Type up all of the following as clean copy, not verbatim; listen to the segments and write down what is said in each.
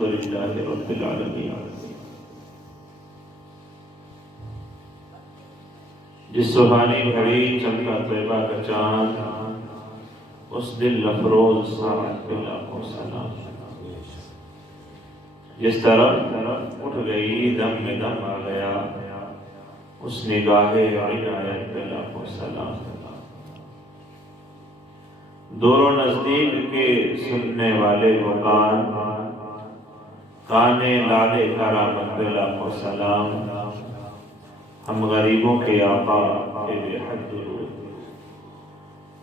والحمدللہ رب العالمین۔ جس سبحانی گھڑی چمکا طیبہ کا چاند، اس دل افروز ساعت پہ لاکھوں سلام۔ جس طرف اٹھ گئی دم میں دم آ گیا، اس نگاہ عنایت پہ لاکھوں سلام۔ دور و نزدیک کے سننے والے وہ کانے لالے کرامت پہ لاکھوں سلام۔ ہم غریبوں کے آقا پہ بے حد درود،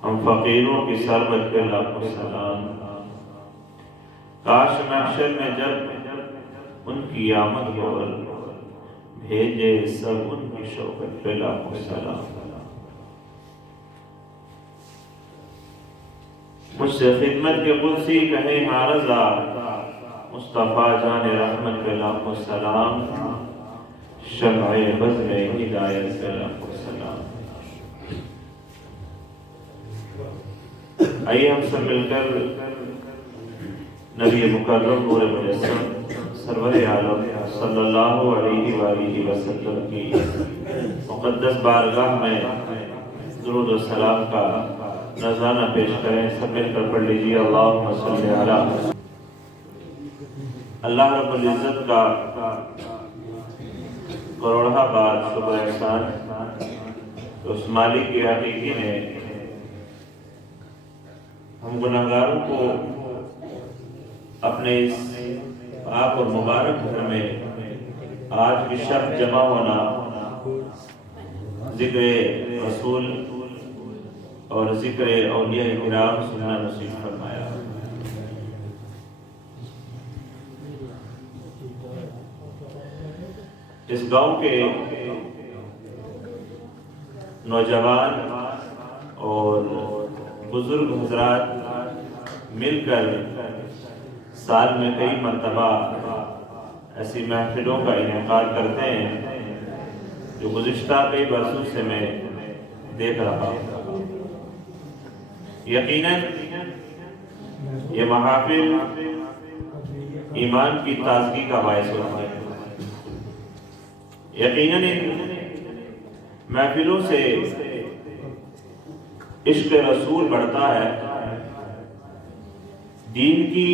ہم فقیروں کی سربت پہ لاکھوں سلام۔ کاش محشر میں جب ان کی آمد ہو، بھیجے سب ان کی شوکت پہ لاکھوں سلام۔ مجھ سے خدمت کے قدسی کہیں ہارضا، مصطفیٰ جان رحمت پہ لاکھوں سلام۔ شمع بزم ہدایت پہ لاکھوں سلام۔ آئیے ہم سب مل کر نبی مکرم نور مجسم سرور عالم صلی اللہ علیہ وآلہ وسلم کی مقدس بارگاہ میں درود و سلام کا نذرانہ پیش کریں۔ سب مل کر پڑھ لیجیے اللہم صلی علی۔ اللہ رب العزت کا کروڑہ بار شکر احسان، اس مالک کی حقیقی نے ہم گناہگاروں کو اپنے اس پاک اور مبارک گھر میں آج کی شب جمع ہونا، ذکر رسول اور ذکر اولیاء کرام سننا نصیب فرمایا۔ اس گاؤں کے نوجوان اور بزرگ حضرات مل کر سال میں کئی مرتبہ ایسی محفلوں کا انعقاد کرتے ہیں جو گزشتہ کئی برسوں سے میں دیکھ رہا ہوں۔ یقیناً یہ محافل ایمان کی تازگی کا باعث ہوتا ہے۔ یقیناً ان محفلوں سے عشق رسول بڑھتا ہے، دین کی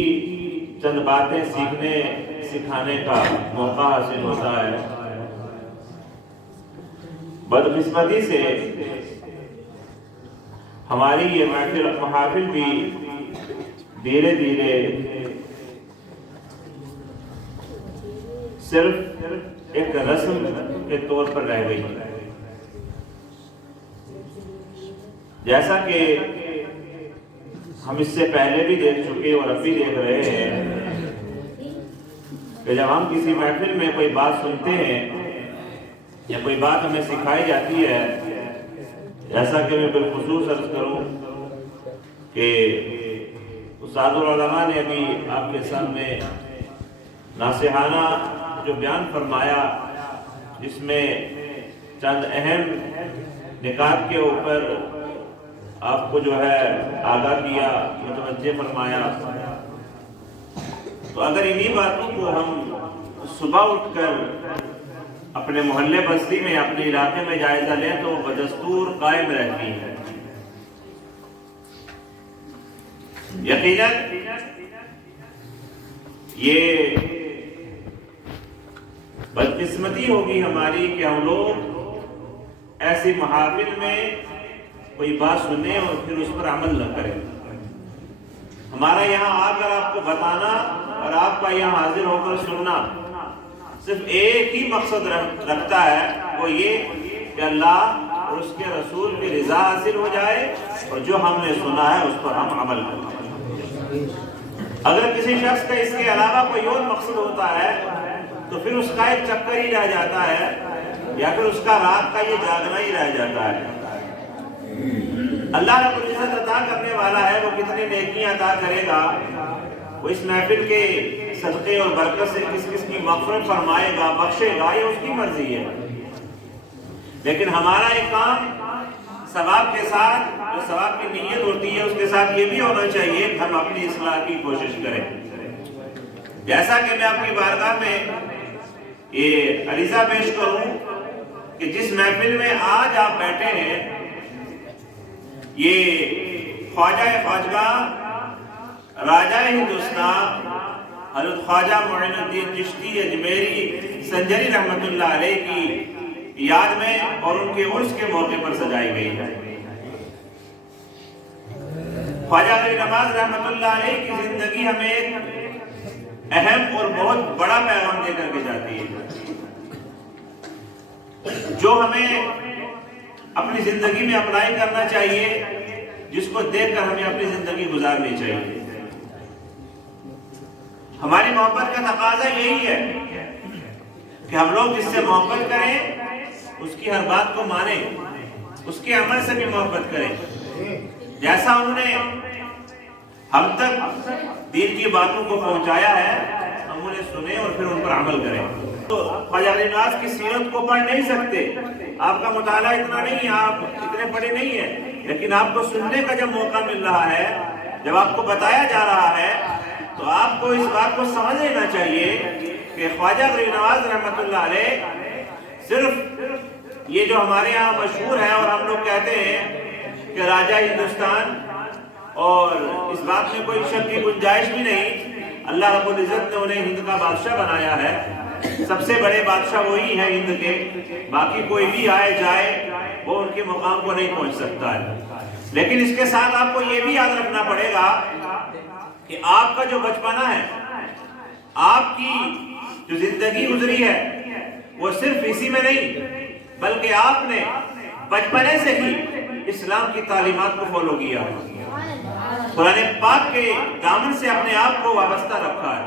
چند باتیں سیکھنے سکھانے کا موقع حاصل ہوتا ہے۔ بدقسمتی سے ہماری یہ محافل بھی دھیرے دھیرے صرف ایک رسم کے طور پر رہ گئی ہے۔ جیسا کہ ہم اس سے پہلے بھی دیکھ چکے اور اب بھی دیکھ رہے ہیں کہ جب ہم کسی محفل میں کوئی بات سنتے ہیں یا کوئی بات ہمیں سکھائی جاتی ہے، جیسا کہ میں بالخصوص عرض کروں کہ استاد العلماء نے ابھی آپ کے سامنے ناصحانہ جو بیان فرمایا، جس میں چند اہم نکات کے اوپر آپ کو جو ہے آگاہ کیا، متوجہ فرمایا، تو اگر انہی باتوں کو ہم صبح اٹھ کر اپنے محلے بستی میں اپنے علاقے میں جائزہ لیں تو بدستور قائم رہتی ہے۔ یقیناً یہ بدقسمتی ہوگی ہماری کہ ہم لوگ ایسی محافل میں کوئی بات سنیں اور پھر اس پر عمل نہ کریں۔ ہمارا یہاں آ کر آپ کو بتانا اور آپ کا یہاں حاضر ہو کر سننا صرف ایک ہی مقصد رکھتا ہے، وہ یہ کہ اللہ اور اس کے رسول کی رضا حاصل ہو جائے اور جو ہم نے سنا ہے اس پر ہم عمل کریں۔ اگر کسی شخص کا اس کے علاوہ کوئی اور مقصد ہوتا ہے تو پھر اس کا ایک چکر ہی رہ جاتا ہے، یا پھر اس کا رات کا یہ جاگنا ہی رہ جاتا ہے۔ اللہ رب العزت عطا کرنے والا ہے، وہ کتنی نیکیاں عطا کرے گا، وہ اس محفل کے صدقے اور برکت سے کس کس کی مغفرت فرمائے گا، بخشے گا، یہ اس کی مرضی ہے۔ لیکن ہمارا ایک کام ثواب کے ساتھ، جو ثواب کی نیت ہوتی ہے اس کے ساتھ یہ بھی ہونا چاہیے کہ ہم اپنی اصلاح کی کوشش کریں۔ جیسا کہ میں آپ کی بارگاہ میں یہ عریضہ پیش کروں کہ جس محفل میں آج آپ بیٹھے ہیں یہ خواجہ خواجگاہ راجہ ہندوستان حضرت خواجہ معین الدین چشتی اجمیری سنجری رحمت اللہ علیہ کی یاد میں اور ان کے عرس کے موقع پر سجائی گئی ہے۔ خواجہ غریب نواز رحمت اللہ علیہ کی زندگی ہمیں ایک اہم اور بہت بڑا پیغام دے کر کے جاتی ہے، جو ہمیں اپنی زندگی میں اپلائی کرنا چاہیے، جس کو دیکھ کر ہمیں اپنی زندگی گزارنی چاہیے۔ ہماری محبت کا تقاضا یہی ہے کہ ہم لوگ جس سے محبت کریں اس کی ہر بات کو مانیں، اس کے عمل سے بھی محبت کریں، جیسا انہوں نے ہم تک دین کی باتوں کو پہنچایا ہے ہم انہیں سنیں اور پھر ان پر عمل کریں۔ تو خواجہ غریب نواز کی سیرت کو پڑھ نہیں سکتے، آپ کا مطالعہ اتنا نہیں ہے، آپ اتنے پڑھے نہیں ہیں، لیکن آپ کو سننے کا جب موقع مل رہا ہے، جب آپ کو بتایا جا رہا ہے، تو آپ کو اس بات کو سمجھ لینا چاہیے کہ خواجہ غریب نواز رحمت اللہ علیہ صرف یہ جو ہمارے یہاں مشہور ہے اور ہم لوگ کہتے ہیں کہ راجہ ہندوستان، اور اس بات میں کوئی شک کی گنجائش بھی نہیں، اللہ رب العزت نے انہیں ہند کا بادشاہ بنایا ہے، سب سے بڑے بادشاہ وہی ہیں ہند کے، باقی کوئی بھی آئے جائے وہ ان کے مقام کو نہیں پہنچ سکتا ہے۔ لیکن اس کے ساتھ آپ کو یہ بھی یاد رکھنا پڑے گا کہ آپ کا جو بچپنا ہے، آپ کی جو زندگی گزری ہے، وہ صرف اسی میں نہیں بلکہ آپ نے بچپنے سے ہی اسلام کی تعلیمات کو فالو کیا ہے، قرآن پاک کے دامن سے اپنے آپ کو وابستہ رکھا ہے۔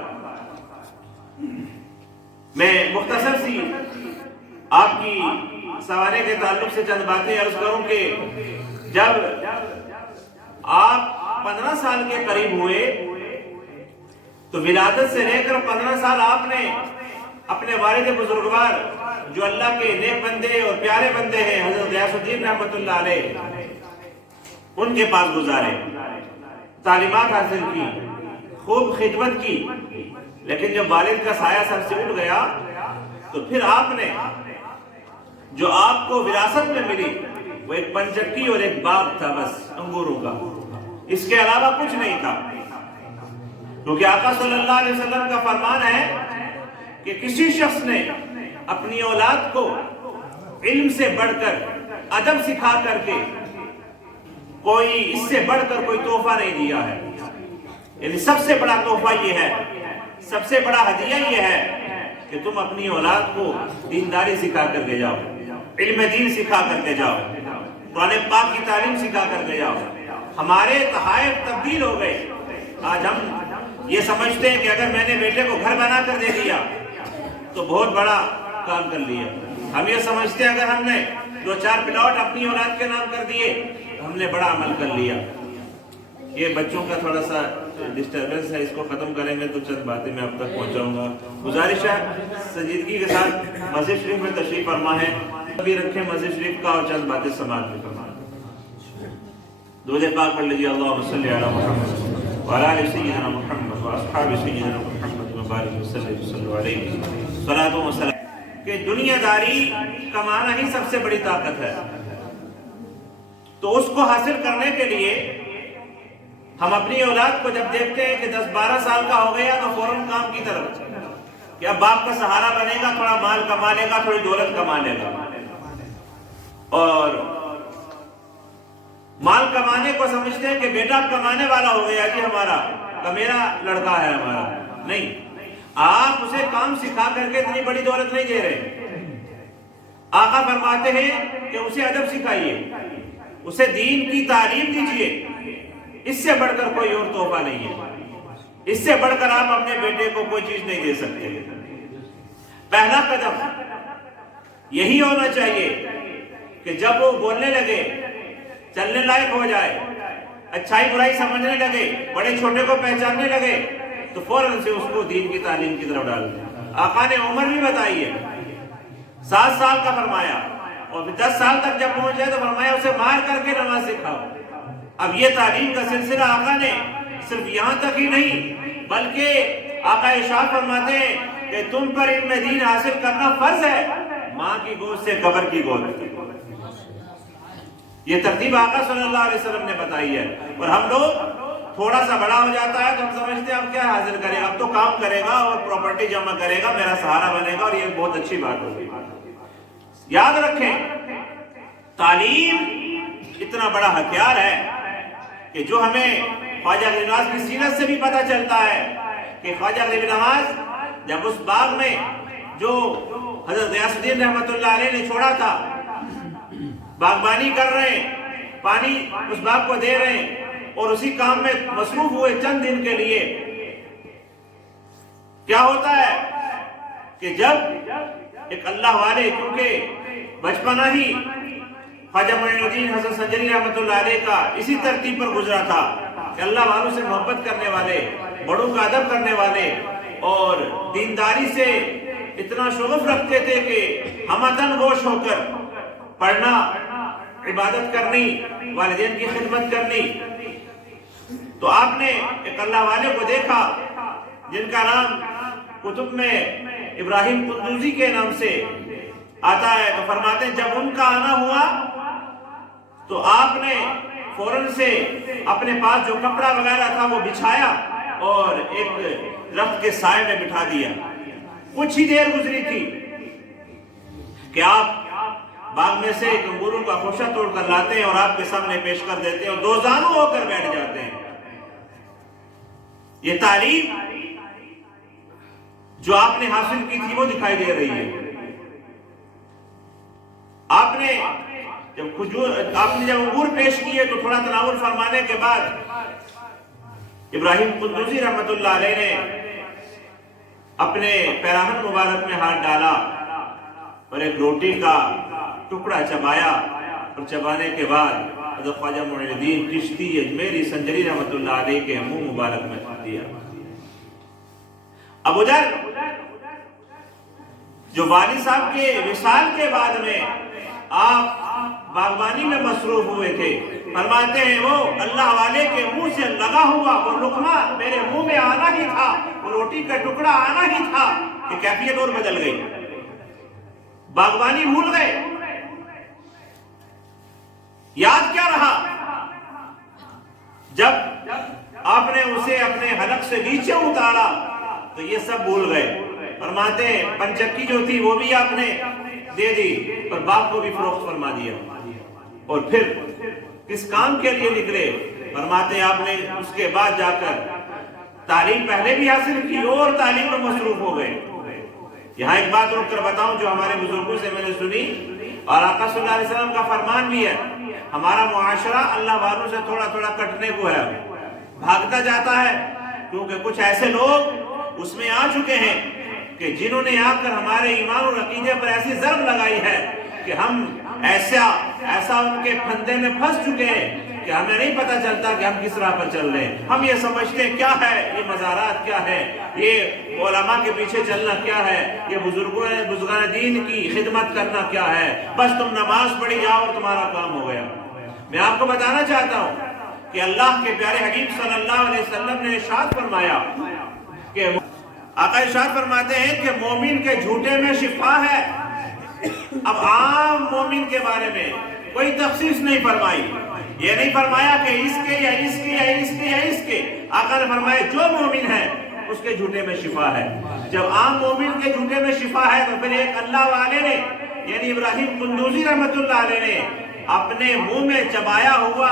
میں مختصر سی آپ کی سوالے کے تعلق سے چند باتیں عرض کروں کہ جب آپ 15 سال کے قریب ہوئے تو ولادت سے لے کر 15 سال آپ نے اپنے والد بزرگوار جو اللہ کے نیک بندے اور پیارے بندے ہیں حضرت غیاث الدین رحمت اللہ علیہ، ان کے پاس گزارے، تعلیمات حاصل کی، خوب خدمت کی۔ لیکن جب والد کا سایہ سر سے اٹھ گیا تو پھر آپ نے جو آپ کو وراثت میں ملی وہ ایک پنچکی اور ایک باغ تھا، بس انگوروں کا، اس کے علاوہ کچھ نہیں تھا۔ کیونکہ آقا صلی اللہ علیہ وسلم کا فرمان ہے کہ کسی شخص نے اپنی اولاد کو علم سے بڑھ کر، ادب سکھا کر کے کوئی اس سے بڑھ کر کوئی تحفہ نہیں دیا ہے، یعنی سب سے بڑا تحفہ یہ ہے، سب سے بڑا ہدیہ یہ ہے کہ تم اپنی اولاد کو دینداری سکھا کر کے جاؤ، علم دین سکھا کر کے جاؤ، قرآن پاک کی تعلیم سکھا کر کے جاؤ۔ ہمارے تحائف تبدیل ہو گئے، آج ہم یہ سمجھتے ہیں کہ اگر میں نے بیٹے کو گھر بنا کر دے دیا تو بہت بڑا کام کر لیا۔ ہم یہ سمجھتے ہیں اگر ہم نے 2-4 پلاٹ اپنی اولاد کے نام کر دیے تو ہم نے بڑا عمل کر لیا۔ یہ بچوں کا تھوڑا سا ڈسٹربنس ہے، اس کو ختم کریں گے تو چند باتیں میں اب تک پہنچاؤں گا۔ گزارش ہے سنجیدگی کے ساتھ مسجد شریف میں تشریف فرما ہے، ابھی رکھیں مسجد شریف کا اور چند باتیں سماعت میں فرما۔ درود پاک پڑھ لیجیے، اللہم صلی علی محمد وعلی آل سیدنا محمد واصحاب سیدنا محمد وبارک وسلم علیہ صلاۃ و سلام۔ کہ دنیا داری کمانا ہی سب سے بڑی طاقت ہے، تو اس کو حاصل کرنے کے لیے ہم اپنی اولاد کو جب دیکھتے ہیں کہ 10-12 سال کا ہو گیا تو فوراً کام کی طرف کہ اب باپ کا سہارا بنے گا، تھوڑا مال کما لے گا، تھوڑی دولت کما لے گا، اور مال کمانے کو سمجھتے ہیں کہ بیٹا کمانے والا ہو گیا جی ہمارا، تو میرا لڑکا ہے ہمارا۔ نہیں، آپ اسے کام سکھا کر کے اتنی بڑی دولت نہیں دے رہے۔ آقا فرماتے ہیں کہ اسے ادب سکھائیے، اسے دین کی تعلیم دیجیے، اس سے بڑھ کر کوئی اور تحفہ نہیں ہے، اس سے بڑھ کر آپ اپنے بیٹے کو کوئی چیز نہیں دے سکتے۔ پہلا قدم یہی ہونا چاہیے کہ جب وہ بولنے لگے، چلنے لائق ہو جائے، اچھائی برائی سمجھنے لگے، بڑے چھوٹے کو پہچاننے لگے، تو فوراً سے اس کو دین کی تعلیم کی طرف ڈال دیں۔ آقا نے عمر بھی بتائی ہے، 7 سال کا فرمایا، اور 10 سال تک جب پہنچ جائے تو فرمایا اسے مار کر کے نماز سکھاؤ۔ اب یہ تعلیم کا سلسلہ آقا نے صرف یہاں تک ہی نہیں بلکہ آقا ارشاد فرماتے ہیں کہ تم پر علم دین حاصل کرنا فرض ہے، ماں کی گود سے قبر کی گود۔ یہ ترتیب آقا صلی اللہ علیہ وسلم نے بتائی ہے۔ اور ہم لوگ تھوڑا سا بڑا ہو جاتا ہے تو ہم سمجھتے ہیں اب کیا حاصل کرے گا، اب تو کام کرے گا اور پراپرٹی جمع کرے گا، میرا سہارا بنے گا، اور یہ بہت اچھی بات ہوگی۔ یاد رکھیں تعلیم اتنا بڑا ہتھیار ہے کہ جو ہمیں خواجہ غریب نواز کی سیرت سے بھی پتہ چلتا ہے کہ خواجہ غریب نواز جب اس باغ میں جو حضرت غیاث الدین رحمۃ اللہ علیہ نے چھوڑا تھا، باغبانی کر رہے ہیں، پانی اس باغ کو دے رہے ہیں اور اسی کام میں مصروف ہوئے چند دن کے لیے، کیا ہوتا ہے کہ جب ایک اللہ والے، کیونکہ بچپنا ہی خواجہ معین الدین حسن سنجری رحمۃ اللہ علیہ کا اسی ترتیب پر گزرا تھا کہ اللہ والوں سے محبت کرنے والے، بڑوں کا ادب کرنے والے اور دینداری سے اتنا شغف رکھتے تھے کہ ہمتن گوش ہو کر پڑھنا، عبادت کرنی، والدین کی خدمت کرنی۔ تو آپ نے ایک اللہ والے کو دیکھا جن کا نام کتب میں ابراہیم قندوزی کے نام سے آتا ہے، تو فرماتے ہیں جب ان کا آنا ہوا تو آپ نے فوراً سے اپنے پاس جو کپڑا وغیرہ تھا وہ بچھایا اور ایک درخت کے سائے میں بٹھا دیا۔ کچھ ہی دیر گزری تھی کہ آپ باغ میں سے ایک انگوروں کا خوشہ توڑ کر لاتے ہیں اور آپ کے سامنے پیش کر دیتے ہیں اور دو زانو ہو کر بیٹھ جاتے ہیں۔ یہ تعلیم جو آپ نے حاصل کی تھی وہ دکھائی دے رہی ہے۔ آپ نے جب انگور پیش کیے تو تھوڑا تناول فرمانے کے بعد ابراہیم قندوزی رحمۃ اللہ علیہ نے اپنے پیراہن مبارک میں ہاتھ ڈالا اور ایک روٹی کا ٹکڑا چبایا، اور چبانے کے بعد حضرت خواجہ معین الدین چشتی اجمیری سنجری رحمۃ اللہ علیہ کے منہ مبارک میں دیا۔ اب ادھر جو والد صاحب کے وصال کے بعد میں آپ باغبانی میں مصروف ہوئے تھے، فرماتے ہیں وہ اللہ والے کے منہ سے لگا ہوا وہ لقمہ میرے منہ میں آنا ہی تھا، وہ روٹی کا ٹکڑا آنا ہی تھا کہ کیفیت اور بدل گئی، باغبانی بھول گئے۔ یاد کیا رہا؟ جب آپ نے اسے اپنے حلق سے نیچے اتارا تو یہ سب بھول گئے۔ فرماتے ہیں پنچکی جو تھی وہ بھی آپ نے دے دی اور باپ کو بھی فروخت فرما دیا، اور پھر کس کام کے لیے نکلے؟ فرماتے ہیں آپ نے اس کے بعد جا کر تعلیم پہلے بھی حاصل کی اور تعلیم میں مصروف ہو گئے۔ یہاں ایک بات رک کر بتاؤں جو ہمارے بزرگوں سے میں نے سنی اور آقا صلی اللہ علیہ وسلم کا فرمان بھی ہے، ہمارا معاشرہ اللہ والوں سے تھوڑا تھوڑا کٹنے کو ہے، بھاگتا جاتا ہے، کیونکہ کچھ ایسے لوگ اس میں آ چکے ہیں کہ جنہوں نے آ کر ہمارے ایمان اور عقیدے پر ایسی ضرب لگائی ہے کہ ہم ایسا ان کے پھندے میں پھنس چکے ہیں کہ ہمیں نہیں پتہ چلتا کہ ہم کس راہ پر چل رہے ہیں۔ ہم یہ سمجھتے ہیں کیا ہے یہ مزارات، کیا ہے یہ علماء کے پیچھے چلنا، کیا ہے یہ بزرگان دین کی خدمت کرنا، کیا ہے بس تم نماز پڑھی جاؤ اور تمہارا کام ہو گیا۔ میں آپ کو بتانا چاہتا ہوں کہ اللہ کے پیارے حبیب صلی اللہ علیہ وسلم نے ارشاد فرمایا کہ آقا ارشاد فرماتے ہیں کہ مومن کے جھوٹے میں شفا ہے۔ اب عام مومن کے بارے میں کوئی تخصیص نہیں فرمائی، یہ نہیں فرمایا کہ اس کے یا اس کے یا اس کے یا اس کے، آقا نے فرمایا جو مومن ہے اس کے جھوٹے میں شفا ہے۔ جب عام مومن کے جھوٹے میں شفا ہے تو پھر ایک اللہ والے نے یعنی ابراہیم قندوزی رحمۃ اللہ علیہ نے اپنے منہ میں چبایا ہوا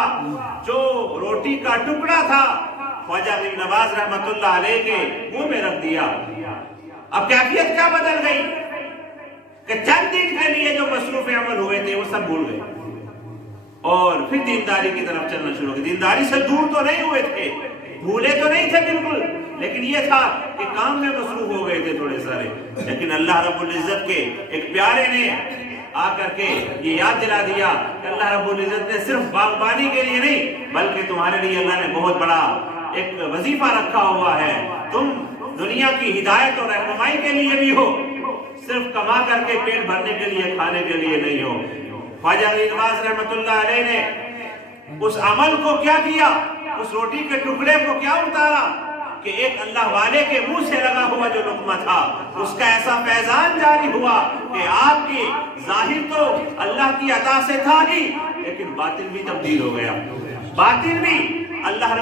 جو روٹی کا ٹکڑا تھا خواجہ غریب نواز رحمۃ اللہ علیہ کے منہ میں رکھ دیا۔ اب کیفیت کیا بدل گئی کہ چند دن کے لیے جو مصروف عمل ہوئے تھے وہ سب بھول گئے اور پھر دینداری کی طرف چلنا شروع ہو گئے۔ دینداری سے دور تو نہیں ہوئے تھے، بھولے تو نہیں تھے بالکل، لیکن یہ تھا کہ کام میں مصروف ہو گئے تھے تھوڑے سارے۔ لیکن اللہ رب العزت کے ایک پیارے نے آ کر کے یہ یاد دلا دیا کہ اللہ رب العزت نے صرف باغبانی کے لیے نہیں بلکہ تمہارے لیے اللہ نے بہت بڑا ایک وظیفہ رکھا ہوا ہے، تم دنیا کی ہدایت اور رہنمائی کے لیے بھی ہو، صرف کما کر کے پیٹ بھرنے کے لیے کھانے کے لیے نہیں ہو۔ خواجہ غریب نواز رحمۃ اللہ علیہ نے اس عمل کو کیا کیا، اس روٹی کے ٹکڑے کو کیا اتارا کہ ایک اللہ والے کے منہ سے لگا ہوا جو لقمہ تھا اس کا ایسا فیضان جاری ہوا کہ آپ کی ظاہر تو اللہ کی عطا سے تھا ہی، لیکن باطن بھی تبدیل ہو گیا، باطن بھی اللہ رب